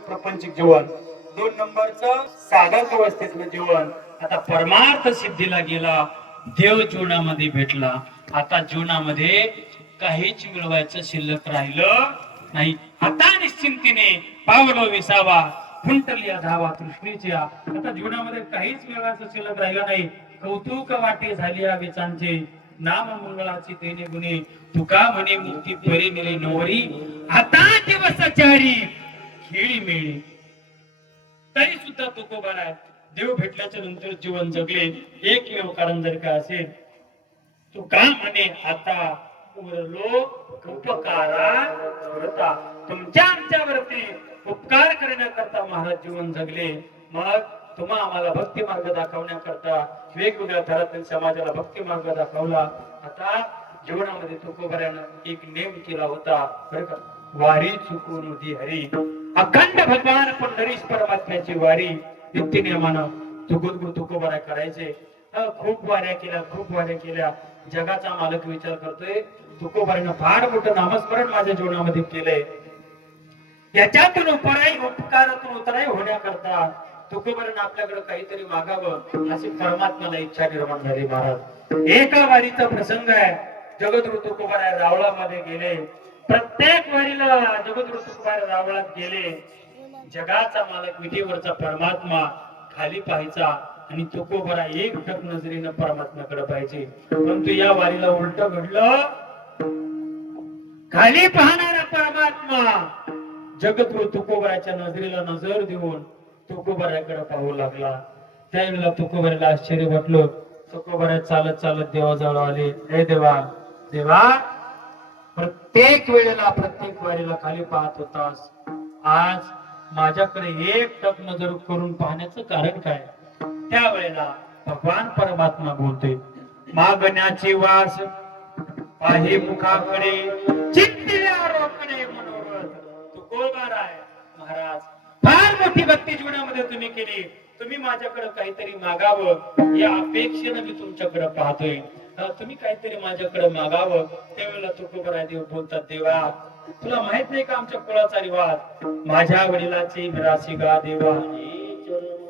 प्रपंचिक जीवन, 2 नंबरचं साधक अवस्थेतलं जीवन. आता परमार्थ सिद्धीला गेला, देव जीवनामध्ये भेटला. आता जीवनामध्ये काहीच मिळवायचं शिल्लक राहिलं नाही. आता निश्चिंतीने पावलो विसावा, खुंटलिया धावा तृष्णेच्या. आता जीवनामध्ये काहीच मिळवायचं शिल्लक राहिलं नाही. कौतुक वाटे झाली या वेचांचे, नाम मंगळाची देणे गुणे. तुका म्हणे मुक्ती परी मिळे नवरी, आता दिवस चारी खेळी मिळी. तरी सुद्धा तुकोबाला देव भेटल्याच्या नंतर जीवन जगले. एकमेव कारण जर का असेल, तुका म्हणे आता उरलो उपकारा करता. तुमच्या आमच्यावरती उपकार करण्याकरता महाराज जीवन जगले. मग तुम्हा आम्हाला भक्ती मार्ग दाखवण्याकरता वेगवेगळ्या थरातील समाजाला भक्ती मार्ग दाखवला. आता जीवनामध्ये तुकोबाऱ्यानं एक नेम केला होता बरं का, वारी चुकून होती हरी. अखंड भगवान पंढरीश परमात्म्याची वारी नित्यनियमानं तुकोबारा करायचे. खूप वाऱ्या केल्या. जगाचा मालक विचार करतोय, तुकोबाऱ्यानं फार मोठं नामस्मरण माझ्या जीवनामध्ये केलंय. याच्यातून उपकारातून उतराई होण्याकरता तुकोबाऱ्यानं आपल्याकडे काहीतरी मागावं अशी परमात्म्याला इच्छा निर्माण झाली. महाराज एका वारीचा प्रसंग आहे. जगद्गुरु तुकोबाराय रावळामध्ये गेले. प्रत्येक वारीला जगद्गुरु तुकोबाराय रावळात गेले. जगाचा मालक विठीवरचा परमात्मा खाली पाहायचा आणि तुकोबारा एक टक नजरेनं परमात्म्याकडे पाहिजे. परंतु या वारीला उलट घडलं. खाली पाहणारा परमात्मा जगद्गुरु तुकोबाराच्या नजरेला नजर देऊन तुकोबाराकडे पाहू लागला. त्यावेळेला तुकोबाराला आश्चर्य वाटलं. तुकोबारा चालत चालत देवाजवळ आले. हे देवा, प्रत्येक वेळेला प्रत्येक वारीला खाली पाहत होतास, आज माझ्याकडे एक टक नजर करून पाहण्याचं कारण काय? त्यावेळेला भगवान परमात्मा बोलते, मागण्याची वास पाहे मुखाकडे, चित्तिल्या रोकडे मनोरथ. तुकोबाराय महाराज, फार मोठी भक्ती जीवनामध्ये तुम्ही केली. तुम्ही माझ्याकडे काहीतरी मागावं या अपेक्षेनं मी तुमच्याकडे पाहतोय. तुम्ही काहीतरी माझ्याकडे मागावं. त्यावेळेला तुकोबाराय देव बोलतात, देवा तुला माहित नाही का आमच्या कुळाचा रिवाज? माझ्या वडिलाची मिरासी गा देवा,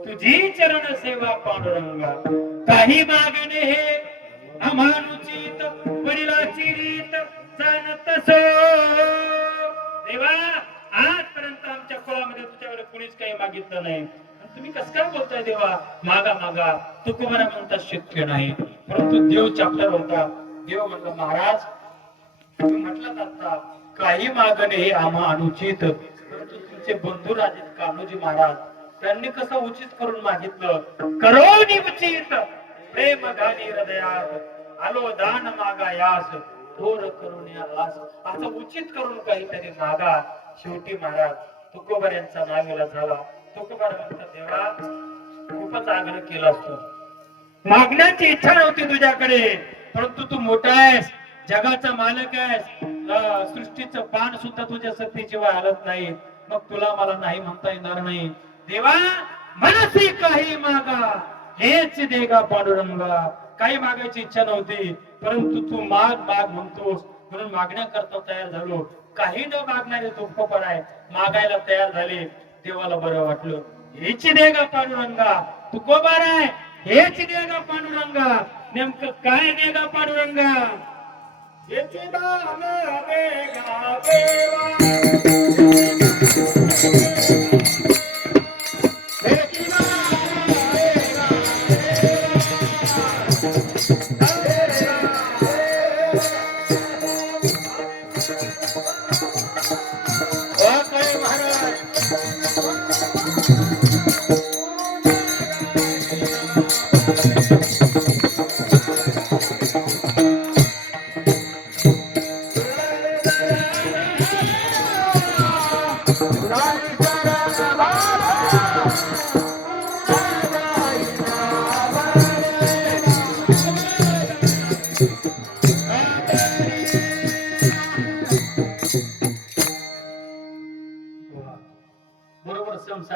तुझी चरण सेवा पांडुरंगा. काही मागणे हे अमानुचित, वडिलाची रीत जाणत सो. देवा आजपर्यंत आमच्या कुळामध्ये तुझ्याकडे कुणीच काही मागितलं नाही. तुम्ही कसं काय बोलताय देवा मागा मागा? तुकोबारा म्हणतात शक्य नाही. परंतु देव चॅप्टर होता. देव म्हणला, महाराज तुम्ही म्हटलं आता काही मागणे हे आम्हा अनुचित, परंतु तुमचे बंधू राजे कान्होजी महाराज त्यांनी कसं उचित करून मागितलं. करोनी उचित प्रेम घाली हृदयात, आलो दान मागा यास, थोर करून आस. असं उचित करून काहीतरी मागा. शेवटी महाराज तुकोबार यांचा नावेला झाला. तुकोबार म्हणतात, देवा खूपच आग्रह केला असतो, मागण्याची इच्छा नव्हती तुझ्याकडे, परंतु तू मोठा आहेस, जगाचा मालक आहेस, सृष्टीचं पान सुद्धा तुझ्या सत्तेशिवाय हलत नाही. मग तुला मला नाही म्हणता येणार नाही. देवा मनसी काही मागा हेच देगा पांडुरंगा. काही मागायची इच्छा नव्हती, परंतु तू माग माग म्हणतोस म्हणून मागण्याकरता तयार झालो. काही न मागणारे तुकोबाराय मागायला तयार झाले. देवाला बरं वाटलं. हेच देगा पांडुरंगा. तुकोबाराय हेच देगा पांडुरंगा. नेमकं काय देगा पांडुरंगा?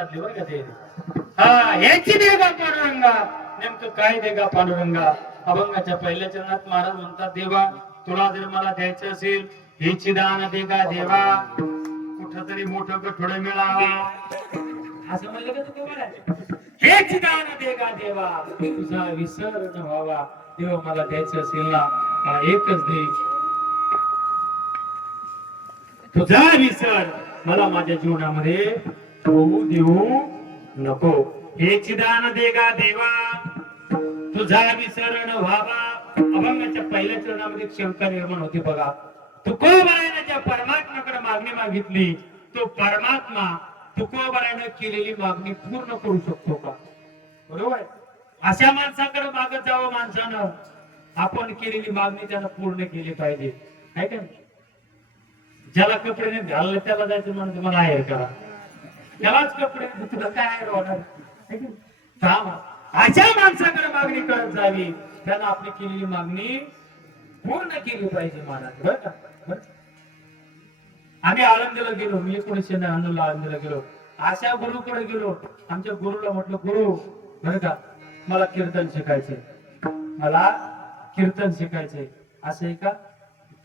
साधली बरं का ते. हा याची देगा पांडुरंगा. नेमकं काय देगा पांडुरंगा? अभंगाच्या पहिल्या चरणात महाराज म्हणतात, देवा तुला जर मला द्यायचं असेल हेची दान देगा देवा, कुठं तरी मोठं गठोड मिळावा असं म्हणलं का तुम्हाला? हेच दान देगा देवा, तुझा विसर न व्हावा. देवा मला द्यायचं असेल ना हा एकच दे, तुझा विसर मला माझ्या जीवनामध्ये होऊ देऊ नको. हेच दान देगा देवा, तुझा विसर न व्हावा. अभंगाच्या पहिल्या चरणामध्ये शंका निर्माण होती बघा. तुकोबाराने ज्या परमात्म्याकडे मागणी मागितली, तो परमात्मा तुकोबाराने केलेली मागणी पूर्ण करू शकतो का? बरोबर. अशा माणसाकडे मागत जावं माणसानं. आपण केलेली मागणी त्यानं पूर्ण केली पाहिजे, आहे का? ज्याला कपडे नाही घालले त्याला जायचं म्हणून मला आहेर करा, त्यालाच कपडे तुला काय आहेर होणार? अशा माणसाकडे मागणी करत जावी, त्यानं आपली केलेली मागणी पूर्ण केली पाहिजे महाराज. बरं का? आम्ही आळंदीला गेलो, मी 1999 आळंदीला गेलो. अशा गुरुकडे गेलो. आमच्या गुरुला म्हटलं, गुरु बरं का मला कीर्तन शिकायचंय, मला कीर्तन शिकायचंय. असं आहे का?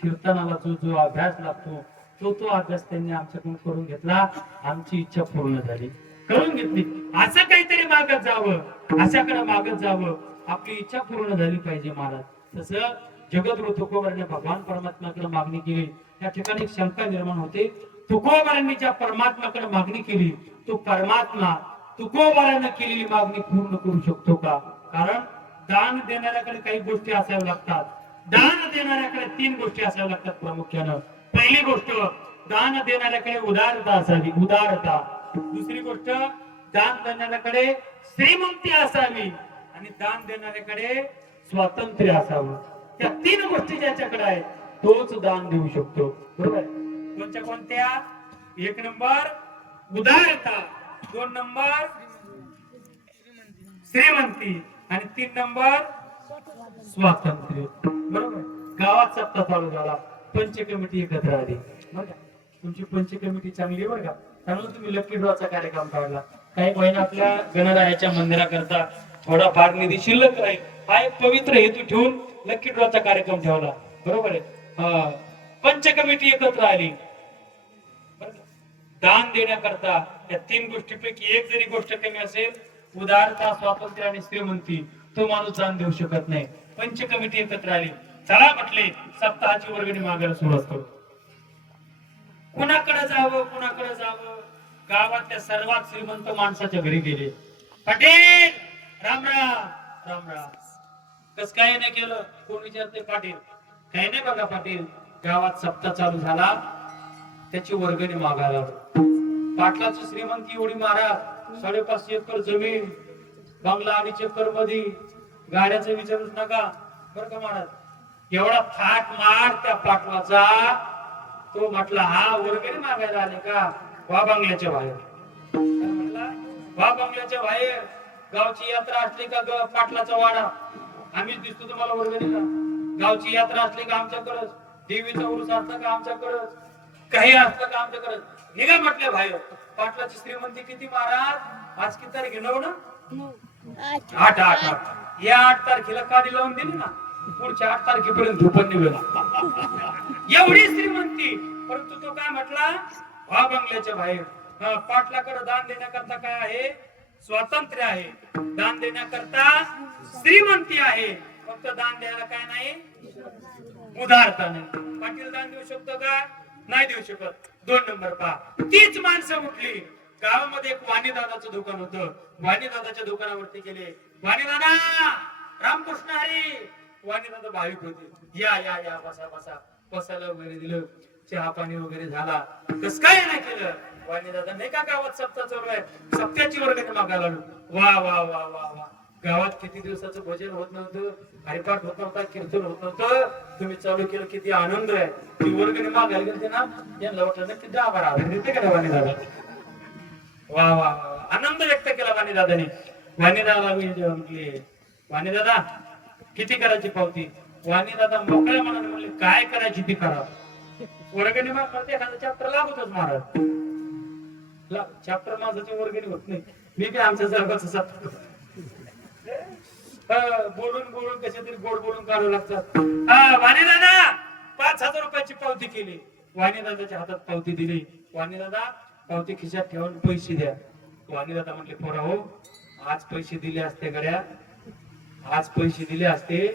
कीर्तनाला जो अभ्यास लागतो तो अभ्यास त्यांनी आमच्याकडून करून घेतला. आमची इच्छा पूर्ण झाली, करून घेतली. असं काहीतरी मागत जावं, अशाकडे मागत जावं, आपली इच्छा पूर्ण झाली पाहिजे महाराज. तसं जगद्गुरु तुकोबाराने भगवान परमात्म्याकडे मागणी केली. या ठिकाणी एक शंका निर्माण होते. तुकोबारांनी ज्या परमात्म्याकडे मागणी केली, तो परमात्मा तुकोबाराने केलेली मागणी पूर्ण करू शकतो का? कारण दान देणाऱ्याकडे काही गोष्टी असाव्या लागतात. दान देणाऱ्याकडे 3 गोष्टी असाव्या लागतात प्रामुख्यानं. पहिली गोष्ट, दान देणाऱ्याकडे उदारता असावी, उदारता. दुसरी गोष्ट, दान देणाऱ्याकडे श्रीमंती असावी आणि दान देणाऱ्याकडे स्वातंत्र्य असावं. त्या 3 गोष्टी ज्याच्याकडे आहेत तोच दान देऊ शकतो. बरोबर. कोणत्या कोणत्या? 1 नंबर उदारता, 2 नंबर श्रीमंती आणि 3 नंबर स्वातंत्र्य. बरोबर. गावात सप्ताह चालू झाला, पंच कमिटी एकत्र आली. बघा तुमची पंच कमिटी चांगली बरं का. त्यामुळे तुम्ही लकी ड्रॉचा कार्यक्रम काढला. काही महिना आपल्या गणरायाच्या मंदिराकरता थोडाफार निधी शिल्लक राहील, हा एक पवित्र हेतू ठेवून लकी ड्रॉचा कार्यक्रम ठेवला. बरोबर आहे. पंच कमिटी एकत्र आली. दान देण्याकरता या 3 गोष्टीपैकी एक जरी गोष्ट कमी असेल, उदारता, स्वातंत्र्य आणि श्रीमंती, तो माणूस दान देऊ शकत नाही. पंच कमिटी एकत्र आली. चला म्हटले सप्ताहाची वर्गणी मागायला सुरुवात करू. कुणाकडे जावं, कुणाकडे जावं? गावातल्या सर्वात श्रीमंत माणसाच्या घरी गेले. पाटील राम राम. राम राम. कस काय नाही केलं? कोण विचारते? पाटील काही नाही बघा पाटील, गावात सप्ताह चालू झाला, त्याची वर्गणी मागायला. पाटलाची श्रीमंती एवढी महाराज, 5.5 एकर जमीन, बंगला 2.5 एकर मध्ये, गाड्याचं विचारूच नका बरं का महाराज. एवढा थाट मार त्या पाटलाचा. तो म्हटला, हा वर्गणी मागायला आले का? वा बंगल्याच्या बाहेर. म्हटला वा बंगल्याच्या बाहेर. गावची यात्रा असली का पाटलाचा वाडा, आम्हीच दिसतो तुम्हाला वर्गणीला. गावची यात्रा असली का आमच्याकडे, देवीचा उरुस असला का आमच्याकडे, काही असलं का आमच्याकडे. निघा म्हटलं बाहेर. पाटलाची श्रीमंती किती महाराज? आज किती तारीख आहे? 9 ना? 8. या 8 तारखेला काढी लावून दिली ना, पुढच्या 8 तारखेपर्यंत धुपण निघेल. एवढी श्रीमंती. परंतु तो काय म्हटला? वा बंगल्याच्या बाहेर. पाटलाकडे दान देण्याकरता काय आहे? स्वातंत्र्य आहे. दान देण्याकरता श्रीमंती आहे. फक्त दान द्यायला काय नाही? उदारता नाही. पाटील दान देऊ शकतो का? नाही देऊ शकत. 2 नंबर पहा. तीच माणसं उठली. गावामध्ये एक वाणी दादाचं दुकान होतं. वाणी दादाच्या दुकानावरती गेले. वाणी दादा, रामकृष्ण हरी. वाणी दादा भाविक होते. या या या, बसा बसा. बसायला वगैरे दिलं, चहा पाणी वगैरे झाला. कस काय नाही केलं? वाणी दादा नाही का गावात सप्ताह चालू आहे, सप्त्याची वर्गणी मागायला आलो. वा वा वा वा वा. गावात किती दिवसाचं भजन होत नव्हतं, हरिपाठ होत नव्हता, कीर्तन होत नव्हतं, तुम्ही चालू केलं, किती आनंद आहे. ती वर्गणी मागायला गेलते ना, यांना वाटलं नक्की 10-12 हजार देते का वाणी दादा? वा वा वा. आनंद व्यक्त केला वाणी दादाने. वाणी दादा म्हटले, वाणी दादा किती करायची पावती? वाणी दादा मोकळ्या मनाने म्हणले, काय करायची ती करा. वर्गणी मागते एखादा चॅप्टर लागतच महाराज. चॅप्टर माझं वर्गणी होत नाही. मी बी आमच्या जगाचा बोलून बोलून कशा तरी गोड बोलून काढू लागतात. वाणी दादा 5,000 रुपयाची पावती केली. वाणी दादाच्या हातात पावती दिली. वाणी दादा पावती खिशात ठेवून पैसे द्या. वाणी दादा म्हटले पोरा हो, आज पैसे दिले असते गड्या, आज पैसे दिले असते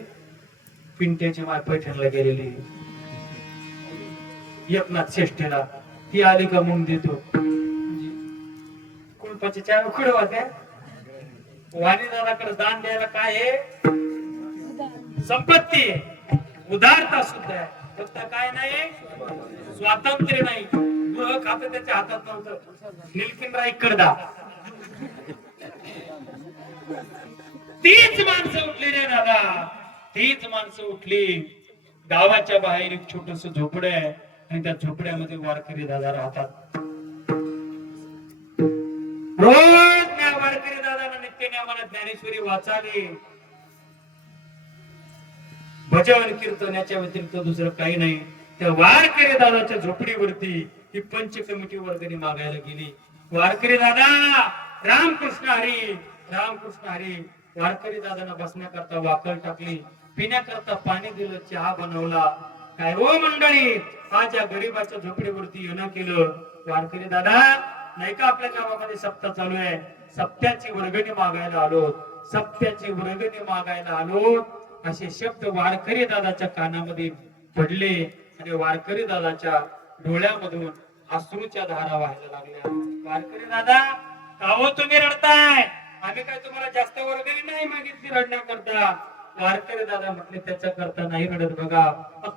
पिंट्याची माय पैठणला गेलेली एकनाथ श्रेष्ठीला, ती आली का मग देतो. कुलपाची 4 उकड होत्या. वाणी दादाकडे दान द्यायला काय आहे? संपत्ती, उदारता सुद्धा आहे. फक्त काय नाही, स्वातंत्र्य नाही. गृह खातं त्याच्या हातात नव्हतं. निलकिंद्राई कडदा तीच माणसं उठली रे दादा, तीच माणसं उठली. गावाच्या बाहेर एक छोटस झोपड आहे आणि त्या झोपड्यामध्ये वारकरी दादा राहतात. रोज त्या वारकरी दादाला नित्याने आम्हाला ज्ञानेश्वरी वाचावी. भजन कीर्तनाच्या व्यतिरिक्त दुसरं काही नाही. त्या वारकरी दादाच्या झोपडीवरती ही पंच कमिटी वर्गणी मागायला गेली. वारकरी दादा रामकृष्ण हरी, रामकृष्ण हरी. वारकरी दादांना बसण्याकरता वाकल टाकली, पिण्याकरता पाणी दिलं, चहा बनवला. काय हो मंडळी, आज या गरीबाच्या झोपडीवरती येणं केलं. वारकरी दादा नाही का आपल्या गावामध्ये सप्ताह चालू आहे, सप्त्याची वर्गणी मागायला आलो, सप्त्याची वर्गणी मागायला आलो. असे शब्द वारकरी दादाच्या कानामध्ये पडले आणि वारकरी दादाच्या डोळ्यामधून अश्रूच्या धारा व्हायला लागल्या. वारकरी दादा का हो तुम्ही रडताय? आम्ही काय तुम्हाला जास्त वर्गणी नाही मागितली रडण्याकरता. वारकरी दादा म्हटले त्याच्या करता नाही रडत बघा.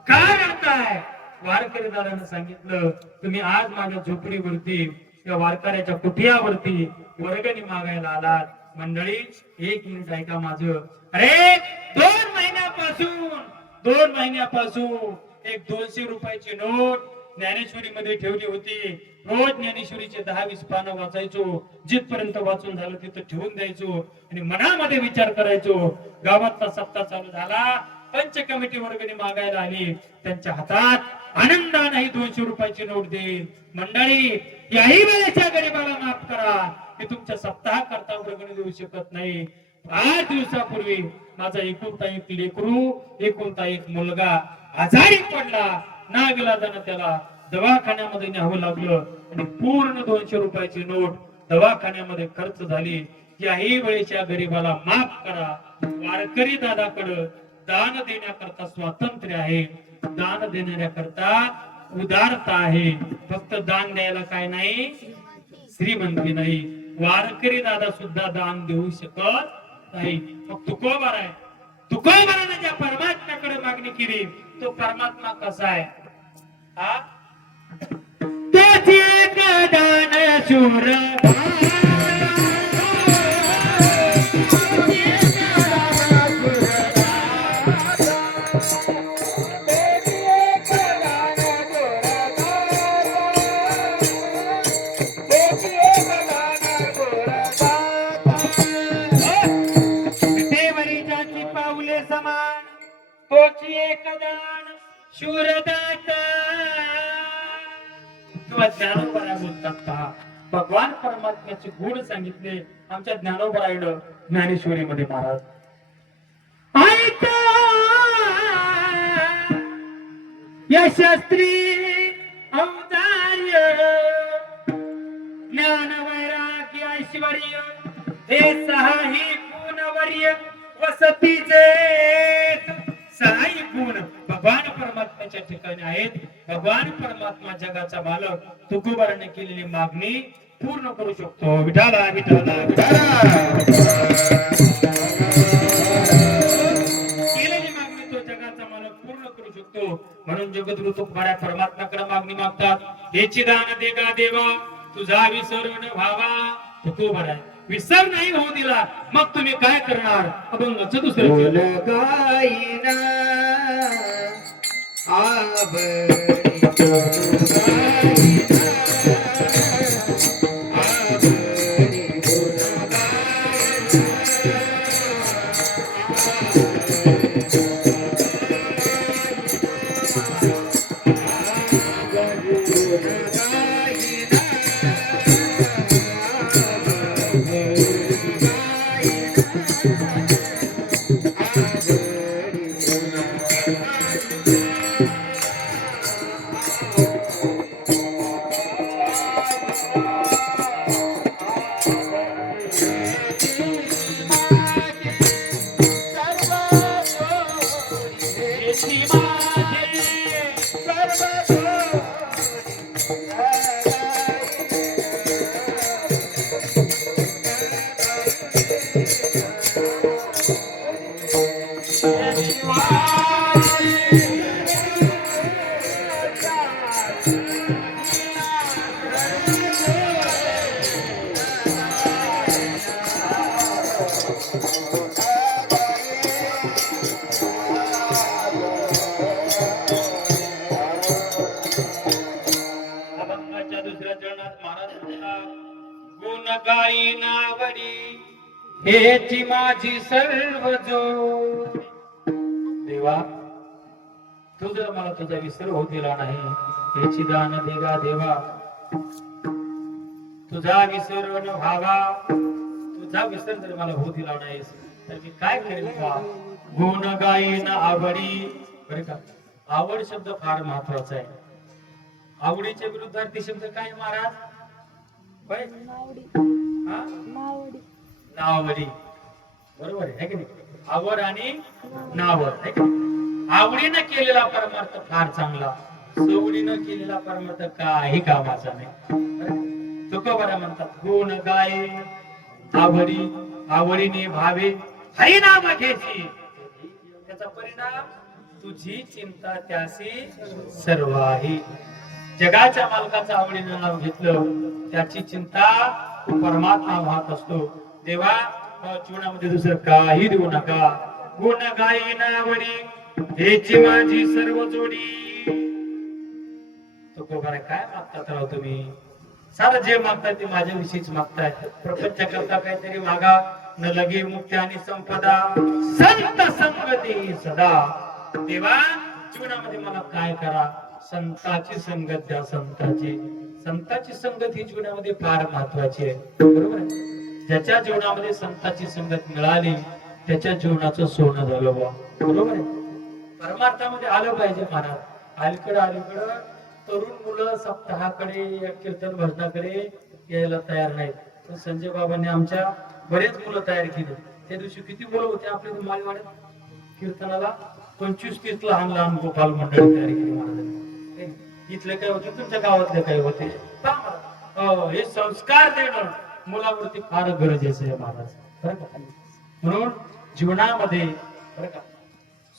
काय रडताय? वारकरी दादाने सांगितलं तुम्ही आज माझ्या झोपडीवरती त्या वारकऱ्याच्या कुठियावरती वर्गणी मागायला आलात. मंडळी 1 मिनिट ऐका माझं. अरे 2 महिन्यापासून एक 200 रुपयाची नोट ज्ञानेश्वरी मध्ये ठेवली होती. रोज ज्ञानेश्वरीचे 10-20 पानं वाचायचो. जिथपर्यंत वाचून झालं तिथं ठेवून द्यायचो आणि मनामध्ये विचार करायचो. गावातला सप्ताह चालू झाला, पंच कमिटी वर्गणी मागायला आली. त्यांच्या हातात आनंदाने 200 रुपयाची नोट देईल. मंडळी याही वेळेच्या गरीबाला माफ करा. मी तुमच्या सप्ताह करता वर्गणी देऊ शकत नाही. 8 दिवसापूर्वी माझा एकुलता एक लेकरू, एकुलता एक मुलगा आजारी पडला. नागलादानं त्याला दवाखान्यामध्ये न्यावं लागलं आणि पूर्ण 200 रुपयाची नोट दवाखान्यामध्ये खर्च झाली. याही वेळेच्या गरीबाला माफ करा. वारकरी दादाकडे दान देण्याकरता स्वातंत्र्य आहे, दान देण्याकरता उदारता आहे. फक्त दान द्यायला काय नाही, श्रीमंती नाही. वारकरी दादा सुद्धा दान देऊ शकत नाही. मग तुकोबार आहे, तुकोबाराने ज्या परमात्म्याकडे मागणी केली तो परमात्मा कसा आहे? हा त्याची दान शूर ज्ञानोबा बोलतात पहा. भगवान परमात्म्याचे गुण सांगितले आमच्या ज्ञानोबा ज्ञानेश्वरी मध्ये महाराज. यशस्त्री औदार्य ज्ञान वैराग्य ऐश्वर्य हे 6ही गुणवर्य वसतीचे 6ही गुण भगवान परमात्म्याच्या ठिकाणी आहेत. भगवान परमात्मा जगाचा मालक तुकोबाराने केलेली मागणी पूर्ण करू शकतो. विठाला विठाला केलेली मागणी तो जगाचा मालक पूर्ण करू शकतो. म्हणून जगद्गुरु तुकोबारा परमात्म्याकडे मागणी मागतात. हेची दान देगा देवा तुझा विसर न व्हावा. तुकोबारा विसर नाही होऊ दिला मग तुम्ही काय करणार? अभंगाचं दुसरं गायना अभंगाच्या दुसऱ्या चरणात महाराज म्हणतात, गुण गायीनावडी हेची माझी सर्व जोड. देवा, तू जर मला तुझा विसर होऊ दिला नाही, याची दान देगा देवा. तुझा विसर न व्हावा, तुझा विसर जर मला होऊ दिला नाहीस तर मी काय करेन का? गुण गायीन आवडी. बरे का, आवड शब्द फार महत्वाचा आहे. आवडीच्या विरुद्धार्थी शब्द काय महाराज? होय? हा? नावडी. बरोबर आहे की नाही? आवड आणि नावड आहे की नाही? आवडीनं केलेला परमार्थ फार चांगला, सवडीनं केलेला परमार्थ काही कामाचा नाही. तुकोबरा म्हणतात, गुण गाये आवडी, आवडीने भावे हरी नाम घेसी, त्याचा परिणाम तुझी चिंता त्यासी सर्व आहे. जगाच्या मालकाचं आवडीनं नाव घेतलं, त्याची चिंता परमात्मा वाहत असतो. देवा, जीवनामध्ये दुसरं काही देऊ नका. गुण गायीन आवडी हेची माझी सर्व जोडी. तुकोबरा काय मागतात राव तुम्ही? सारं जे मागताय ते माझ्याविषयीच मागताय. प्रपंच करता काहीतरी मागा, न लगे मुक्ती आणि संपदा, संत संगती सदा. देवा, जीवनामध्ये मला काय करा? संताची संगत द्या. संताची संगत ही जीवनामध्ये फार महत्वाची आहे. बरोबर आहे? ज्याच्या जीवनामध्ये संताची संगत मिळाली त्याच्या जीवनाचं सोनं झालं बा. बरोबर आहे? परमार्थामध्ये आलं पाहिजे महाराज. अलीकडं तरुण मुलं सप्ताहाकडे या कीर्तन भजनाकडे यायला तयार नाहीत. तर संजय बाबांनी आमच्या बरेच मुलं तयार केली. त्या दिवशी किती मुलं होते आपल्या माळीवाड्यात कीर्तनाला? 25-30 लहान लहान गोपाल मंडळी तयार केली महाराजांनी. इथले काय होते, तुमच्या गावातले काय होते? हे संस्कार देणं मुलावरती फार गरजेचं आहे महाराज. बरं का? म्हणून जीवनामध्ये बरं का,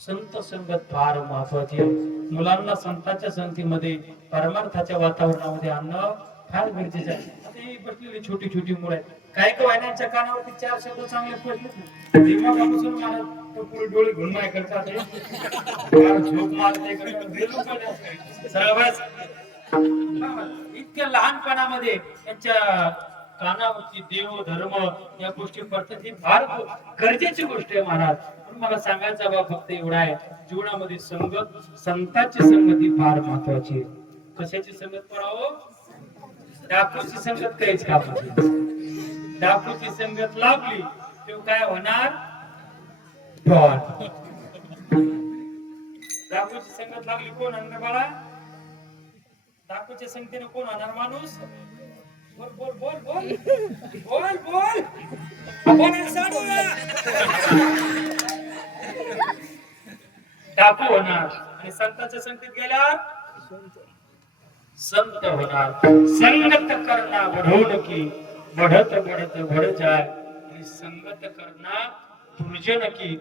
संत संगत फार महत्वाची आहे. मुलांना संतांच्या संगतीमध्ये, परमार्थाच्या वातावरणामध्ये आणणं फार गरजेचं आहे. आता ही बसलेली छोटी छोटी मुलं आहेत, काय का वाहिन्यांच्या कानावरती 4 शब्द चांगले पडले, दिमागापासून मला तो पुढे डोळे घेऊन माय करतात, झोप मारते सर्वच. इतक्या लहानपणामध्ये त्यांच्या कानावरती देव धर्म या गोष्टी पडतात, ही फार गरजेची गोष्ट आहे महाराज. म्हणून मला सांगायचा बा फक्त एवढा आहे, जीवनामध्ये संगत, संतांची संगत ही फार महत्वाची आहे. कशाची संगत पडावं? डाकूची संगत काहीच कामाची. डाकूची संगत लावली तेव्हा काय होणार? डाकूची संगत लागली कोण होणार बाळा? डाकूच्या संगतीने कोण होणार माणूस? बोल बोल बोल बोल बोल बोल. डाकू होणार आणि संतांच्या संगतीत गेल्यावर संत होणार. संगत करना बढ़ोनकी, बढ़त बढ़त बढ़ जाय. आणि संगत करना दुर्जन की,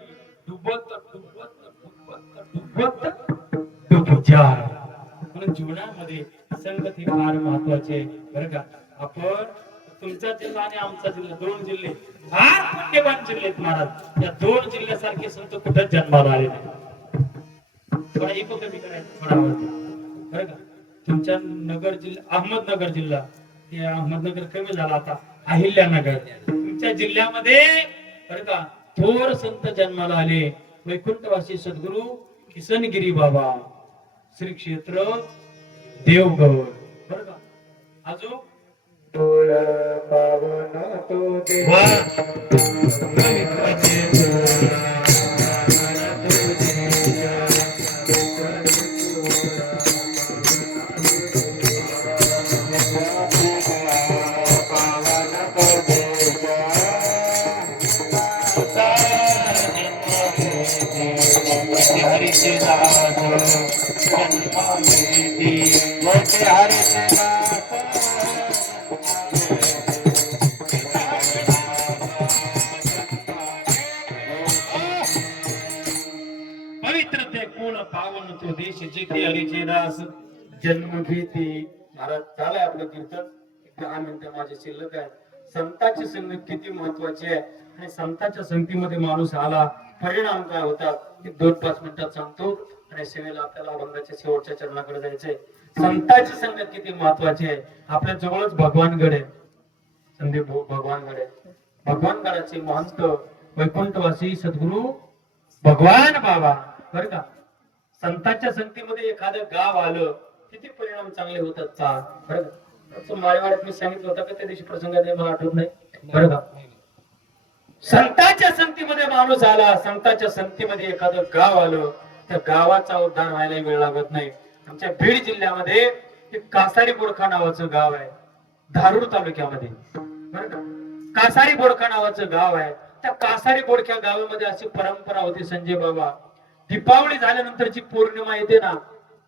डुबत डुबत डुबत डुबत डुब जाय. म्हणून जीवनामध्ये संगत ही फार महत्वाची आहे. बरं का? आपण तुमचा जिल्हा आणि आमचा जिल्हा, 2 जिल्हे फार पुण्यवान जिल्हे आहेत महाराज. या 2 जिल्ह्यासारखे संत कुठेच जन्माला आले नाही. थोडा इको कमी करायचं थोडावरती. बरं का? तुमच्या नगर जिल्हा, अहमदनगर जिल्हा, हे अहमदनगर कमी झाला आता, अहिल्यानगर. तुमच्या जिल्ह्यामध्ये बरं का थोर संत जन्माला आले. वैकुंठवासी सद्गुरु किसनगिरी बाबा, श्री क्षेत्र देवगड. बरं का? अजून पावन तो देवा हरीचे दास मोठे हरीचे पवित्र ते कोण पावन तो देश जिथे हरीचे दास जन्म घेते. महाराज चालय आपलं कीर्तन. 10 मिनिटं माझे शिल्लक आहे. संतांची संगत किती महत्वाची आहे आणि संतांच्या संगतीमध्ये माणूस आला परिणाम काय होतात ते 2-5 मिनिटात सांगतो आणि सेवेला आपल्याला अभंगाच्या शेवटच्या चरणाकडे जायचंय. संतांची संगत किती महत्वाची आहे. आपल्या जवळच भगवानगड आहे. संदीप भाऊ भगवानगड आहे. भगवानगडाचे महंत वैकुंठवासी सद्गुरु भगवान बाबा बर का. संतांच्या संगतीमध्ये एखादं गाव आलं किती परिणाम चांगले होतात का बरं का. माळेवाड्यात मी सांगितलं होतं का त्या दिवशी प्रसंगात मला आठवत नाही बरं का. संतांच्या संगतीमध्ये माणूस आला, संतांच्या संगतीमध्ये एखादं गाव आलं, त्या गावाचा उद्धार व्हायला वेळ लागत नाही. आमच्या बीड जिल्ह्यामध्ये एक कासारी बोडखा नावाचं गाव आहे, धारूर तालुक्यामध्ये बरं का. कासारी बोडखा नावाचं गाव आहे. त्या कासारी बोडख्या गावामध्ये अशी परंपरा होती संजय बाबा, दीपावली झाल्यानंतरची पौर्णिमा येते ना,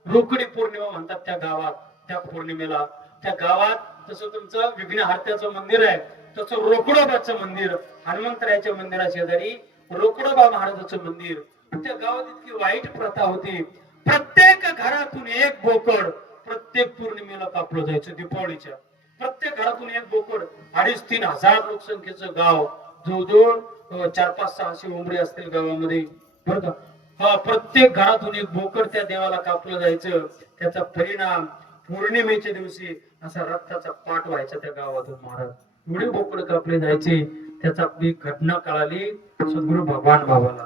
रोकडी पौर्णिमा म्हणतात त्या गावात. त्या पौर्णिमेला त्या गावात जसं तुमचं विघ्नहर्त्याचं मंदिर आहे तसं रोकडोबाचं मंदिर, हनुमंतरायाच्या मंदिरा शेजारी रोकडोबा महाराजाचं मंदिर. त्या गावात इतकी वाईट प्रथा होती, प्रत्येक घरातून एक बोकड प्रत्येक पौर्णिमेला कापलं जायचं. दीपावलीच्या प्रत्येक घरातून एक बोकड. 2,500-3 हजार लोकसंख्येचं गाव, जवळजवळ 400-500-600 उमरे असतील गावामध्ये बरं का. प्रत्येक घरातून एक बोकड त्या देवाला कापलं जायचं. त्याचा परिणाम पौर्णिमेच्या दिवशी असा रक्ताचा पाठ व्हायचा त्या गावातून. महाराज एवढे बोकड कापले जायचे. त्याचा एक घटना कळाली सद्गुरु भगवान बाबाला.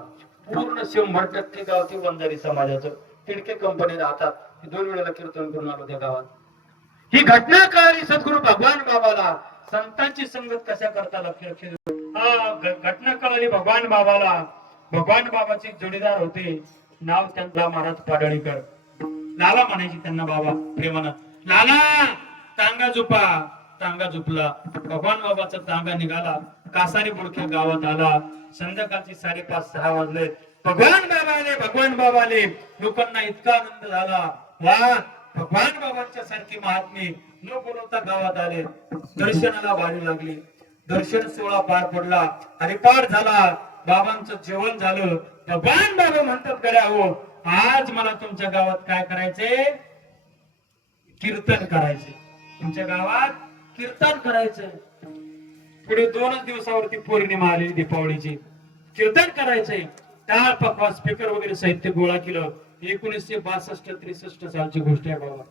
पूर्ण 100% गाव ते वंजारी समाजाचं, तिडके कंपनी राहतात. 2 वेळेला कीर्तन करून आलो त्या गावात. ही घटना कळाली सद्गुरु भगवान बाबाला. संतांची संगत कशा करता लक्ष घटना कळाली भगवान बाबाला. भगवान बाबाचे जोडीदार होते, नाव त्यांचा महाराज पाडळीकर. लाला म्हणायची त्यांना बाबा प्रेमानं. लाला टांगा झुपा. टांगा झुपला. भगवान बाबाचा टांगा निघाला, कासारी बोडख्या गावात आला. संध्याकाळची 5:30-6 वाजले. भगवान बाबा आले, भगवान बाबा आले. लोकांना इतका आनंद झाला. वा भगवान बाबांच्या सारखी महात्मे न बोलवता गावात आले. दर्शनाला भारी लागली. दर्शन सोहळा पार पडला, हरिपाठ झाला, बाबांचं जेवण झालं. भगवान बाबा म्हणतात गड्या हो, आज मला तुमच्या गावात काय करायचंय, कीर्तन करायचे. तुमच्या गावात कीर्तन करायचं. पुढे 2च दिवसावरती पौर्णिमा आली दीपावलीची. कीर्तन करायचंय. टाळ पकवान स्पीकर वगैरे साहित्य गोळा केलं. 1962-63 सालची गोष्ट आहे बाबा.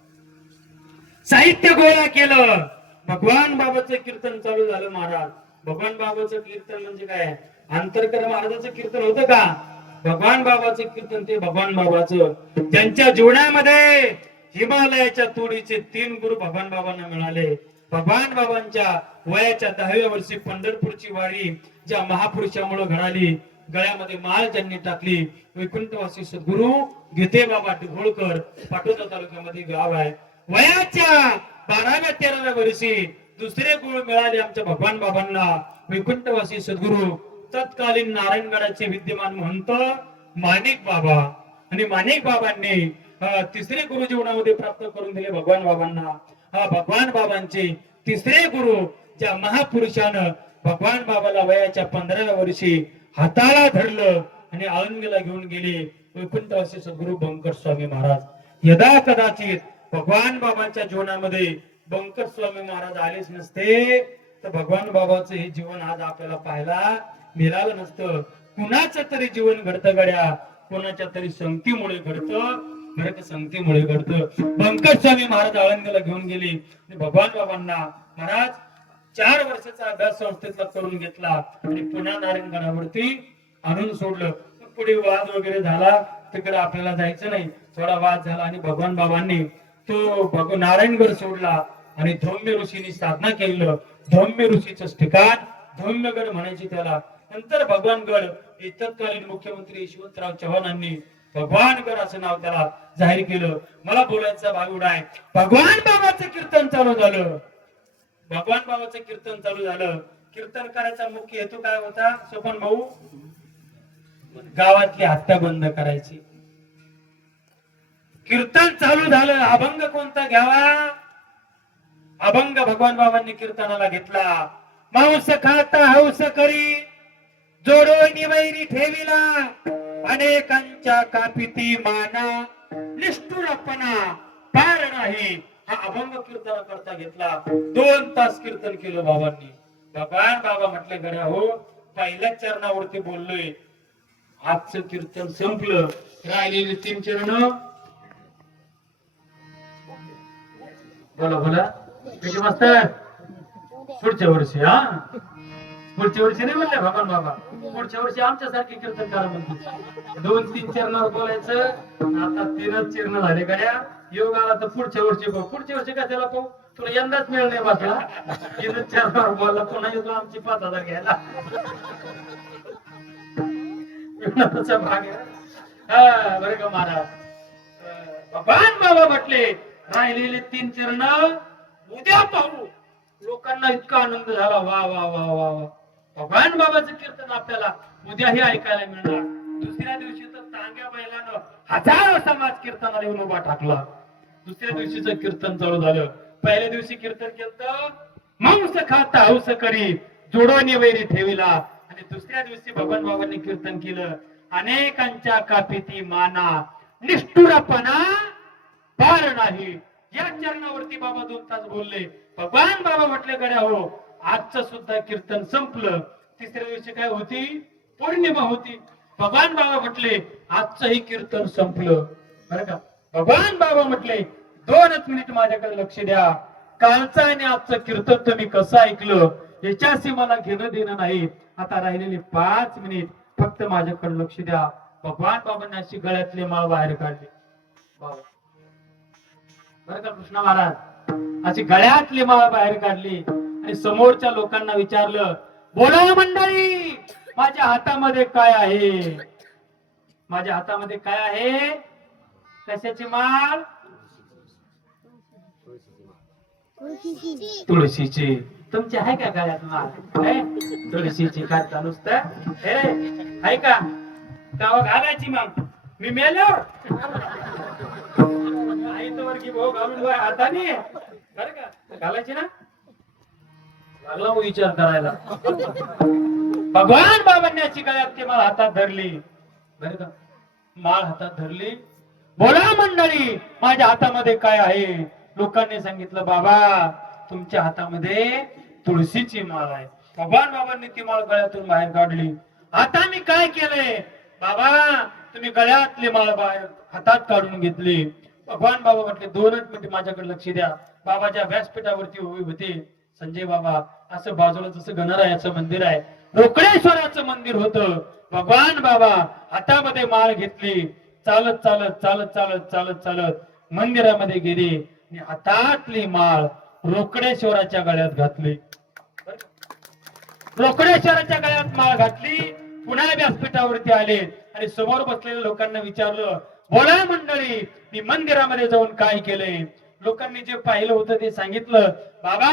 साहित्य गोळा केलं. भगवान बाबाचं कीर्तन चालू झालं. महाराज भगवान बाबाचं कीर्तन म्हणजे काय, आंतरकर महाराजाचं कीर्तन होतं का. भगवान बाबाचं कीर्तन ते भगवान बाबाचं. त्यांच्या जीवनामध्ये हिमालयाच्या तोडीचे 3 गुरु भगवान बाबांना मिळाले. भगवान बाबांच्या वयाच्या 10व्या वर्षी पंढरपूरची वारी ज्या महापुरुषामुळे घडाली, गळ्यामध्ये माळ त्यांनी टाकली. वैकुंठवासी सद्गुरु गीते बाबा टिघोळकर, पाटोदा तालुक्यामध्ये गाव आहे. वयाच्या 12व्या-13व्या वर्षी दुसरे गुरु मिळाले आमच्या भगवान बाबांना. वैकुंठवासी सद्गुरु तत्कालीन नारायणगडाचे विद्यमान महंत माणिक बाबा. आणि माणिक बाबांनी तिसरे गुरु जीवनामध्ये प्राप्त करून दिले भगवान बाबांना. भगवान बाबांचे तिसरे गुरु ज्या महापुरुषानं भगवान बाबाला वयाच्या 15व्या वर्षी हाताला धरलं आणि आळंदीला घेऊन गेले, वैकुंठवासी सद्गुरु बंकर स्वामी महाराज. यदा कदाचित भगवान बाबांच्या जीवनामध्ये बंकर स्वामी महाराज आलेच नसते तर भगवान बाबाचं हे जीवन आज आपल्याला पाहायला मिळालं नसतं. कुणाचं तरी जीवन घडतं गड्या, कोणाच्या तरी संगतीमुळे घडतं. संगतीमुळे घडतं. बंकर स्वामी महाराज आळंदीला घेऊन गेले. भगवान बाबांना महाराज 4 वर्षाचा अभ्यास संस्थेतला करून घेतला आणि पुन्हा नारायणगडावरती आणून सोडलं. पुढे वाद वगैरे झाला, तिकडे आपल्याला जायचं नाही, थोडा वाद झाला आणि भगवान बाबांनी तो नारायणगड सोडला आणि धौम्य ऋषींनी साधना केलं. धौम्य ऋषीचं ठिकाण धौम्यगड म्हणायची त्याला. नंतर भगवानगड हे तत्कालीन मुख्यमंत्री यशवंतराव चव्हाणांनी भगवानगड असं नाव त्याला जाहीर केलं. मला बोलायचा भाग एवढा आहे, भगवान बाबाचं कीर्तन चालू झालं. भगवान बाबाचं कीर्तन चालू झालं. कीर्तन करायचा मुख्य हेतू काय होता सोपन भाऊ, गावातली हत्या बंद करायची. कीर्तन चालू झालं. अभंग कोणता घ्यावा? अभंग भगवान बाबांनी कीर्तनाला घेतला. मांस खाता हौस करी, जोडो निवैरी ठेविला, अनेकांच्या कापिती माना, निष्ठुरपणा पार नाही. हा अभंग कीर्तन करता घेतला. 2 तास कीर्तन केलं बाबांनी. भगवान बाबा म्हटले, गड्या हो, पहिल्याच चरणावरती बोललोय, आजचं कीर्तन संपलं, राहिलेले 3 चरण बोला बोला किती मास्तर पुढच्या वर्षी. हा, पुढच्या वर्षी नाही म्हणले भगवान बाबा, पुढच्या वर्षी आमच्यासारखे कीर्तन करा म्हणतो. 2-3 चरणावर बोलायचं. आता 3च चरण झाले गड्या. योग आला तर पुढच्या वर्षी पाहू. पुढच्या वर्षी काय त्याला पाहू, तुला यंदाच मिळेल नाही बसला. 3च चरणावर बोलला, पुन्हा येतो आमची 5,000 घ्यायला. भाग आहे. हा, बरं का महाराज. भगवान बाबा म्हटले, राहिलेले 3 चरण उद्या पाहू. लोकांना इतका आनंद झाला. वा वा वा वा वा. भगवान बाबाचं कीर्तन आपल्याला उद्याही ऐकायला मिळणार. दुसऱ्या दिवशी तर तांग्या बैलानं हजारो समाज कीर्तनाला येऊन उभा टाकला. दुसऱ्या दिवशीचं कीर्तन चालू झालं. पहिल्या दिवशी कीर्तन केलं, मांस खाता हौस करी, जोडोनी वैरी ठेविला. आणि दुसऱ्या दिवशी भगवान बाबांनी कीर्तन केलं, अनेकांच्या कापिती माना, निष्ठुरपणा पार नाही. या चरणावरती बाबा 2 तास बोलले. भगवान बाबा म्हटले, गड्या हो, आजचं सुद्धा कीर्तन संपलं. तिसऱ्या दिवशी काय होती? पौर्णिमा होती. भगवान बाबा म्हटले, आजचंही कीर्तन संपलं. बरं का? भगवान बाबा म्हटले, 2च मिनिट माझ्याकडे लक्ष द्या. कालचं आणि आजचं कीर्तन तुम्ही कसं ऐकलं याच्याशी मला घेणं देणं नाही. आता राहिलेले 5 मिनिट फक्त माझ्याकडे लक्ष द्या. भगवान बाबांनी अशी गळ्यातले माळ बाहेर काढले. बाबा बरं का कृष्ण महाराज, अशी गळ्यातली माळ बाहेर काढली आणि समोरच्या लोकांना विचारलं, बोला मंडळी, माझ्या हातामध्ये काय आहे? माझ्या हातामध्ये काय आहे? कशाची माळ? तुळशीची. तुमची आहे का गळ्यात माळ? तुळशीची काढता नुसतं आहे का? गावा घालायची मग मी मेल्यावर वर्गी भाऊ घालून हाताने बरं का घालायची ना. लागला विचार करायला. भगवान बाबांनी अशी गळ्यात माळ हातात धरली. बरं का, माळ हातात धरली. बोला मंडळी, माझ्या हातामध्ये काय आहे? लोकांनी सांगितलं, बाबा तुमच्या हातामध्ये तुळशीची माळ आहे. भगवान बाबांनी ती माळ गळ्यातून बाहेर काढली. आता मी काय केलंय? बाबा तुम्ही गळ्यातली माळ बाहेर हातात काढून घेतली. भगवान बाबा म्हटले, 2च मिनिट माझ्याकडे लक्ष द्या. बाबाच्या व्यासपीठावरती उभे होते. संजय बाबा असं बाजूला जसं गणरायाचं मंदिर आहे, रोकडेश्वराचं मंदिर होतं. भगवान बाबा हातामध्ये माळ घेतली. चालत चालत चालत चालत चालत चालत मंदिरामध्ये गेले आणि हातातली माळ रोकडेश्वराच्या गळ्यात घातली. रोकडेश्वराच्या गळ्यात माळ घातली. पुन्हा व्यासपीठावरती आले आणि समोर बसलेल्या लोकांना विचारलं, बोला मंडळी, मी मंदिरामध्ये जाऊन काय केलंय? लोकांनी जे पाहिलं होतं ते सांगितलं. बाबा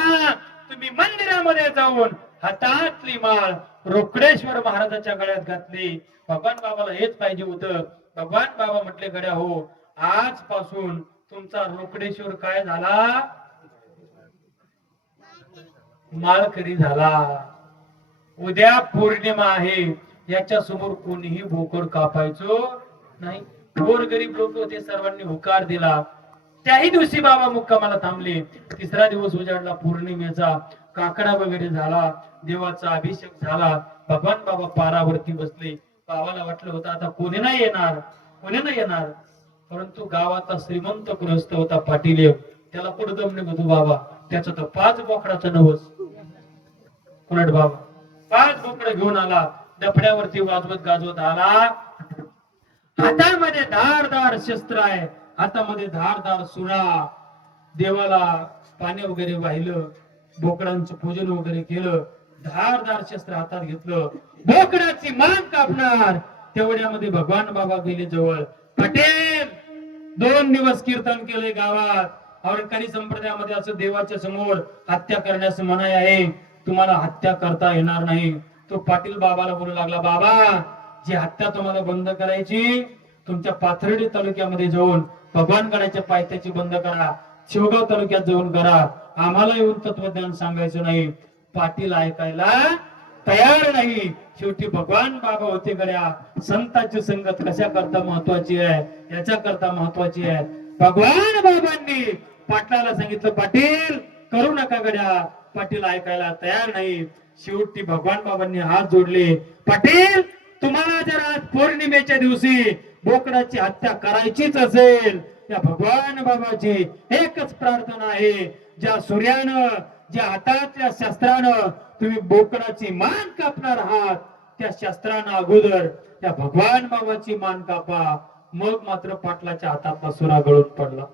तुम्ही मंदिरामध्ये जाऊन हातातली माळ रोकडेश्वर महाराजाच्या गळ्यात घातली. भगवान बाबाला हेच पाहिजे होतं. भगवान बाबा म्हटले, गड्या हो, आजपासून तुमचा रोकडेश्वर काय झाला? माळकरी झाला. उद्या पौर्णिमा आहे, याच्या समोर कोणीही बोकड कापायचं नाही. गोरगरीब लोक होते, सर्वांनी होकार दिला. त्याही दिवशी बाबा मुक्कामाला थांबले. 3रा दिवस उजाडला पौर्णिमेचा. काकडा वगैरे झाला, देवाचा अभिषेक झाला. भगवान बाबा पारावरती बसले. बाबाला वाटलं होतं आता कोणी नाही येणार, कोणी नाही येणार. परंतु गावाचा श्रीमंत गृहस्थ होता पाटील, त्याला पुढे दम निघतो बाबा. त्याचं तर 5 बोकडाचं नवस. कुणाड बाबा 5 बोकडं घेऊन आला. डफड्यावरती वाजवत गाजवत आला. हातामध्ये धारदार शस्त्र आहे, हातामध्ये धारदार सुरा. देवाला पाणी वगैरे वाहिलं, बोकडांचं पूजन वगैरे केलं. धारदार शस्त्र हातात घेतलं, बोकडाची मान कापणार. तेवढ्यामध्ये भगवान बाबा गेले जवळ. पटेल 2 दिवस कीर्तन केले गावात. औरंगाबादी संप्रदायामध्ये असं देवाच्या समोर हत्या करण्यास मनाई आहे. तुम्हाला हत्या करता येणार नाही. तो पाटील बाबाला बोलू लागला, बाबा जी हत्या तुम्हाला बंद करायची, तुमच्या पाथर्डी तालुक्यामध्ये जाऊन भगवान गणाच्या पायथ्याची बंद करा, शिवगाव तालुक्यात जाऊन करा. आम्हाला येऊन तत्वज्ञान सांगायचं नाही. पाटील ऐकायला तयार नाही. शेवटी भगवान बाबा होते गड्या. संतांची संगत कशा करता महत्वाची आहे, याच्या करता महत्वाची आहे. भगवान बाबांनी पाटलाला सांगितलं, पाटील करू नका गड्या. पाटील ऐकायला तयार नाही. शेवटी भगवान बाबांनी हात जोडले. पाटील तुम्हाला जर आज पौर्णिमेच्या दिवशी बोकडाची हत्या करायचीच असेल, त्या भगवान बाबाची एकच प्रार्थना आहे, ज्या सूर्यानं, ज्या हातातल्या शस्त्रानं तुम्ही बोकडाची मान कापणार आहात, त्या शस्त्रानं अगोदर त्या भगवान बाबाची मान कापा. मग मात्र पाटलाच्या हातातला सुरा गळून पडला.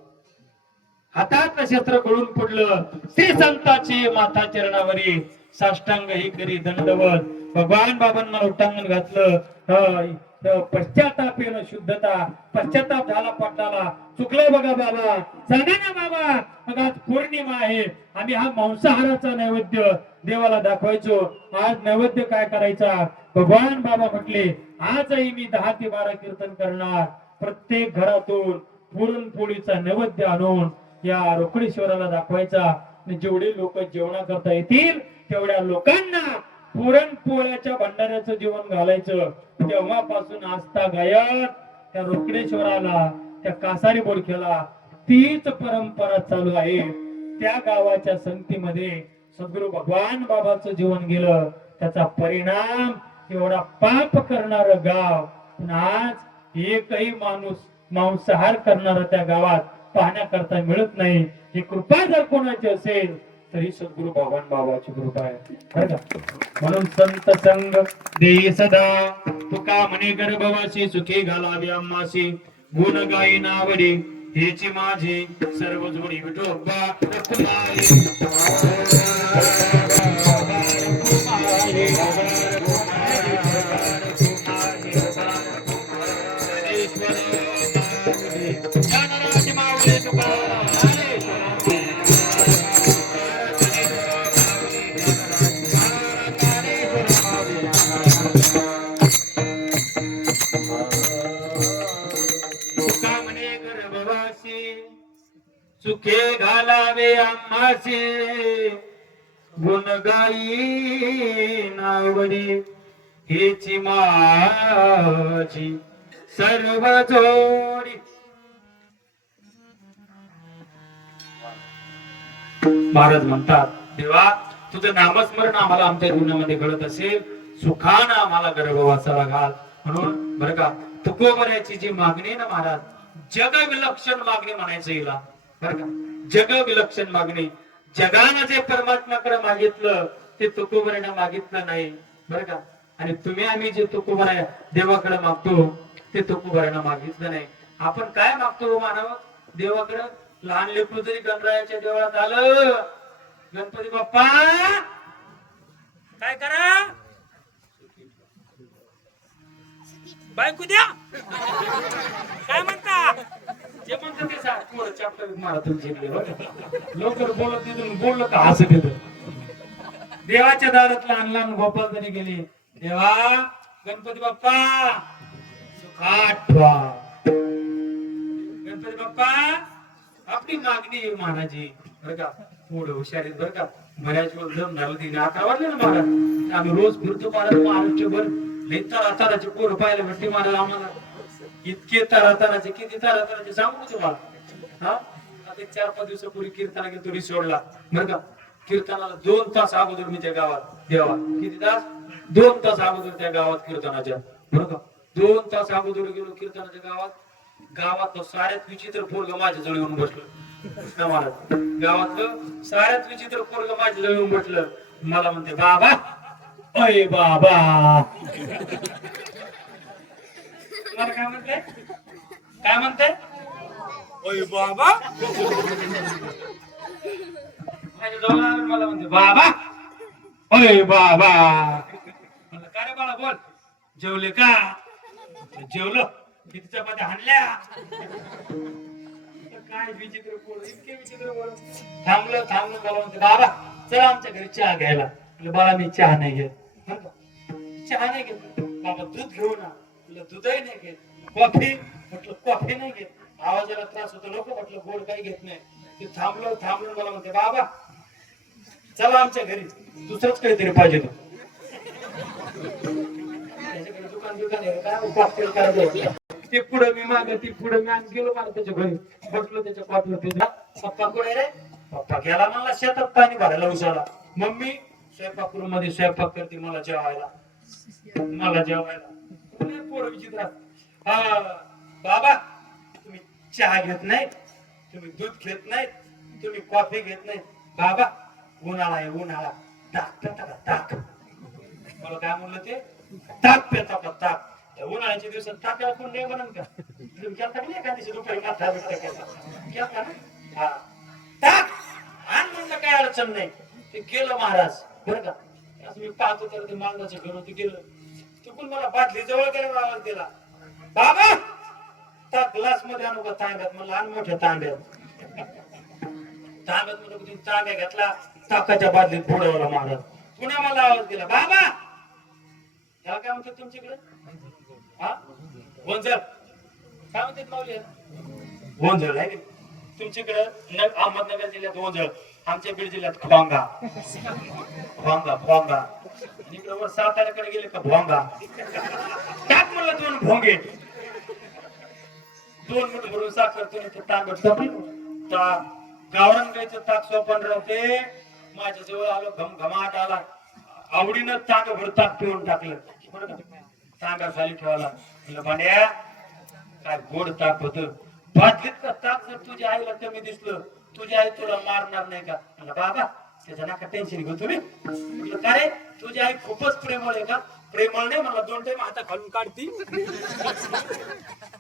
हातातलं शस्त्र गळून पडलं. श्री संताची माता चरणावरी साष्टांग ही करी दंडवत. भगवान बाबांना लोटांगण घातलं. पश्चाताप येणं शुद्धता. पश्चाताप झाला पाटलाला. चुकलंय बघा बाबा, सांगा ना बाबा. मग आज पौर्णिमा आहे, आम्ही हा मांसाहाराचा नैवेद्य देवाला दाखवायचो. आज नैवेद्य काय करायचा? भगवान बाबा म्हटले, आजही मी 10 ते 12 कीर्तन करणार. प्रत्येक घरातून पुरणपोळीचा नैवेद्य आणून या रोकडेश्वराला दाखवायचा. जेवढे लोक जेवणा करता येतील तेवढ्या लोकांना पुरणपोळ्याच्या भंडाऱ्याचं जेवण घालायचं. तेव्हापासून आस्था गायत त्या रोकडेश्वराला, त्या कासारी बोडख्याला तीच परंपरा चालू आहे. त्या गावाच्या संगतीमध्ये सद्गुरु भगवान बाबाचं जीवन गेलं. त्याचा परिणाम एवढा पाप करणार गाव. पण आज एकही माणूस मांसाहार करणारा त्या गावात पाहण्याकरता मिळत नाही. ही कृपा जर कोणाची असेल तरी सद्गुरु भगवान बाबाची कृपा आहे, बरं का. म्हणून संत संग देई सदा, तुका म्हणे गर्भवासी सुखी घालावी आम्हासी. गुण गाई नावडी हेची माझी सर्व जोडी विठोबा रखुमारी. सुखे घालावे आम्हासी. गुण गाई नावडी हेची माझी सर्व जोडी. महाराज म्हणतात, देवा तुझं नामस्मरण आम्हाला आमच्या जीवनामध्ये घडत असेल, सुखानं आम्हाला गर्भवासाला घाल. म्हणून बरं का, तुकोबऱ्याची जी मागणी ना महाराज, जग विलक्षण मागणी म्हणायचं हिला, बरं का. जग विलक्षण मागणी. जगानं जे परमात्माकडे मागितलं ते तुकोबऱ्यानं मागितलं नाही, बरं का. आणि तुम्ही आम्ही जे तुकोबऱ्या देवाकडे मागतो ते तुकोबऱ्यानं मागितलं नाही. आपण काय मागतो मानव देवाकडे? लहान लेकरू जरी गणरायाच्या देवळात आलं, गणपती बाप्पा काय करा, बायको द्या, काय म्हणता? जे म्हणतात ते सांग. पोरं चॅप्टर मारा तुमचे लवकर बोलत तिथून बोललं का हसत येत. देवाच्या दारात लहान लहान गोपाल जरी गेले, देवा गणपती बाप्पा सुखात ठेवा. गणपती बाप्पा आपली मागणी आहे महाराजी, बरं का. थोडं हुशारीत बरं का. बऱ्याच वेळ जम झालं तिने 11 वाजले ना महाराज. आम्ही रोज फिरतो महाराज महाराष्ट्रभर. लई तरातराचे पोरं पाहायला भेटते महाराज आम्हाला. इतके तरातराचे, किती तरातराचे सांगू तुम्हाला. हा आता 4-5 दिवसापूर्वी कीर्तना गेलो तरी सोडला, बरं का. कीर्तनाला 2 तास अगोदर मी त्या गावात, देवा किती तास, 2 तास अगोदर त्या गावात कीर्तनाच्या, बरं का. 2 तास अगोदर गेलो कीर्तनाच्या गावात. गावात साऱ्यात विचित्र पोरग माझ्या जवळ येऊन बसलं कृष्ण महाराज. गावातलं साऱ्यात विचित्र पोरग माझ्या जवळ येऊन बसलं. मला म्हणते, बाबा अय बाबा. तुम्हाला काय म्हणते, काय म्हणते? ओय बाबा. माझ्या जवळ आलं, मला म्हणते बाबा ओय बाबा. म्हणलं काय रे बाळा बोल, जेवले का? जेवलो. किती चपात्या हाणल्या? काय विचित्र पोर, इतके विचित्र पोर. थांबलं मला म्हणते, बाबा चला आमच्या घरी चहा घ्यायला. म्हणलं बाळा मी चहा नाही घेत. चहा नाही घेत बाबा, दूध घेऊ ना. दूधही नाही घेत. कॉफी म्हटलं कॉफी नाही घेत, आवाजाला त्रास होतो लोक, म्हटलं गोड काही घेत नाही. ते थांबलो मला म्हणते बाबा चला आमच्या घरी, दुसरंच काहीतरी पाहिजे तो. त्याच्याकडे दुकान आहे काय कॉकटेल करायचं. ते पुढे मी मागे ती पुढे मी आणि गेलो मला त्याच्या घरी, बसलो त्याच्या कॉफीवर. पप्पा कुठे रे? पप्पा गेला मला शेतात पाणी भरायला उसाला. मम्मी स्वयंपाक रूम मध्ये स्वयंपाक करते मला जेवायला. पोरं विचित्र. हा बाबा तुम्ही चहा घेत नाही, तुम्ही दूध घेत नाही, तुम्ही कॉफी घेत नाही. बाबा उन्हाळा आहे उन्हाळा, ताक पिता का ताक? मला काय म्हणलं ते, ताक पिता का ताक? उन्हाळ्याच्या दिवसात ताकाला कोण नाही म्हणून का? तुम्ही केलता का नाही एखाद्या दुपारी माथा बिट्टा केलता ना? हा ताक आण म्हणलं काय अडचण नाही. ते गेलं महाराज बरं का. असं मी पाहतो तर ते मालनाच्या घरून ते गेलं, चुकून मला बाटली जवळ गेला, आवाज दिला बाबा ताक ग्लास मध्ये आणू का तांब्यात? म्हणलं आण मोठ्या तांब्यात. तांब्यात मध्ये तांब्या घेतला, ताकाच्या बाटलीत बुडवला महाराज. पुन्हा मला आवाज दिला बाबा, ह्याला काय म्हणतात तुमच्याकडे? हा वंजळ काय म्हणतात माऊली? वंजळ आहे तुमच्याकडे. अहमदनगर जिल्ह्यात वंजळ, आमच्या बीड जिल्ह्यात खोंगा. इकडे वर साताऱ्याकडे गेले का भोंगा. टाक म्हणलं 2 भोंगे, 2 मिनिट भरून साखर तुम्ही तांबट गावरान गायचं ताक सोपन राहते. माझ्या जवळ आलो, घमघमाट आला, आवडीनं तांबभर ताक पिऊन टाकलं. तांब्या खाली ठेवला. म्हणलं भांड्या काय गोड ताक होत. बाटलीत का ताक जर तुझ्या आईला कमी दिसलं, तुझ्या आई तुला मारणार नाही का? म्हणलं बाबा त्याच्या नका टेन्शन घेऊ तुम्ही. म्हटलं का रे तुझी आई खूपच प्रेमळ आहे का? प्रेमळ नाही म्हणलं, 2 टाइम हाता घालून काढती.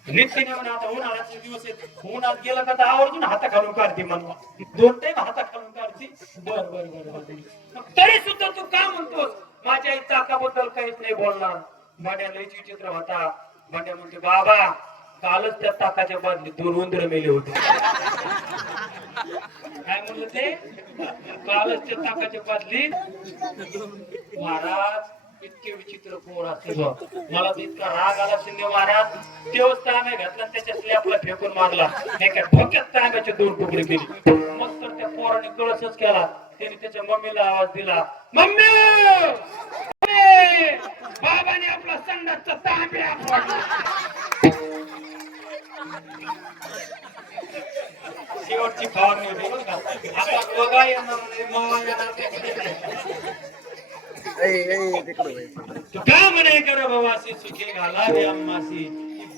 नित्याने म्हणे आता उन्हाळ्याचे दिवस आहेत, उन्हात गेलं का तर आवर्जून हाता घालून काढते म्हणून. 2 टाइम हाता घालून काढती. बर तरी सुद्धा तू का म्हणतोस माझ्या आई ताकाबद्दल काहीच नाही बोलणार? भांड्या लयच विचित्र होता. भांड्या म्हणते बाबा कालच त्या ताकाच्या बादलीत 2 उंदर मेले होते. काय म्हणलं ते? कालच त्या ताकाच्या बादलीत. महाराज इतके विचित्र पोर असते. मला तर इतका राग आला शिंदे महाराज, तेव्हाच तांब्या घातला त्याच्या स्लॅपला फेकून मारला. एका ठोक्यात तांब्याचे 2 तुकडे केले. मग तर त्या पोराने कळसच केला. त्याने त्याच्या मम्मीला आवाज दिला, मम्मी बाबाने आपला संडासचा तांब्या फोडला. शेवटची फवारणी होती बरं का. आता बघा येणार काय म्हणे कर बाबासी सुखे घालावे अम्मासी.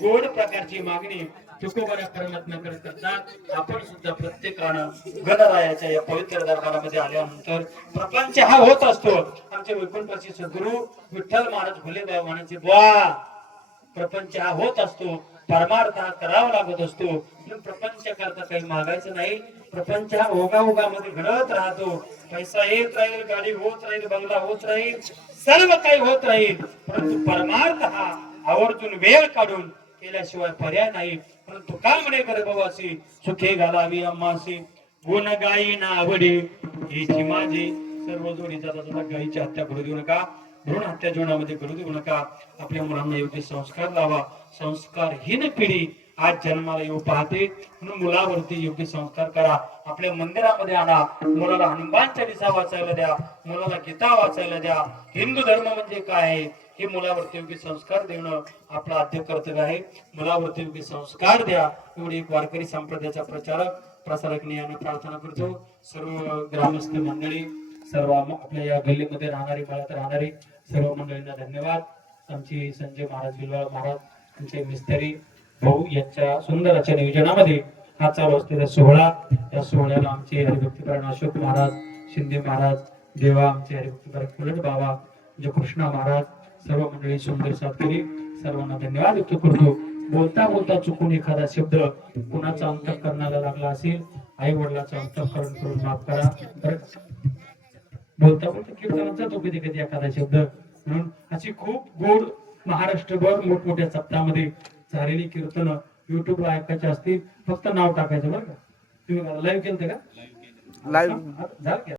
गोड प्रकारची मागणी तुकोबाऱ्या करण्यात न करतात. आपण सुद्धा प्रत्येकानं गणरायाच्या या पवित्र दरबारामध्ये आल्यानंतर प्रपंच हा होत असतो. आमचे वैकुंठाचे सद्गुरु विठ्ठल महाराज भोलेबाबा म्हणायचे बुवा प्रपंच हा होत असतो, परमार्थ हा करावा लागत असतो. म्हणून प्रपंच करता काही मागायचं नाही. प्रपंच हा ओघाओघामध्ये घडत राहतो. पैसा येत राहील, गाडी होत राहील, बंगला होत राहील, सर्व काही होत राहील. परंतु परमार्थ हा आवर्जून वेळ काढून केल्याशिवाय पर्याय नाही. परंतु का म्हणे करे बाबासी सुखे घालावी अम्मासी. गुण गायी ना आवडे हिची माझी. सर्व जोडी जाता जाता गायीची हत्या करू देऊ नका, भ्रूण हत्या जीवनामध्ये करू देऊ नका. आपल्या मुलांना योग्य संस्कार लावा. संस्कारहीन पिढी आज जन्माला येऊ पाहते, म्हणून मुलावरती योग्य संस्कार करा. आपल्या मंदिरामध्ये आणा, मुलाला हनुमान चालीसा वाचायला द्या, मुलाला गीता वाचायला द्या. हिंदू धर्म म्हणजे काय आहे हे मुलावरती योग्य संस्कार देणं आपलं आद्य कर्तव्य आहे. मुलावरती योग्य संस्कार द्या. एवढी एक वारकरी संप्रदायाचा प्रसारक याने प्रार्थना करतो. सर्व ग्रामस्थ मंडळी, सर्व आपल्या या गल्लीमध्ये राहणारी मळ्यात राहणारी सर्व मंडळींना धन्यवाद. आमची संजय महाराज बिलवाळ महाराज, आमचे मिस्त्री भाऊ यांच्या सुंदर अशा नियोजनामध्ये हा चालू असलेला सोहळा, या सोहळ्याला आमचे हरिभक्तीपरायण अशोक महाराज, शिंदे महाराज, देवा आमचे हरिभक्तीपरायण कुलट बाबा, जो कृष्णा महाराज, सर्व मंडळी सुंदर साथ केली. सर्वांना धन्यवाद व्यक्त करतो. बोलता बोलता चुकून एखादा शब्द कुणाचा अंतःकरणाला लागला असेल, आई वडिलांचा अंतःकरण करून माफ करा. बोलता बोलता कीर्तनात जातो कधी कधी एखादा शब्द. म्हणून अशी खूप गोड महाराष्ट्रभर मोठमोठ्या सप्ताहामध्ये झालेली कीर्तन युट्यूबला ऐकायची असतील, फक्त नाव टाकायचं बरं का. तुम्ही लाईव्ह केलं का? लाईव्ह झालं.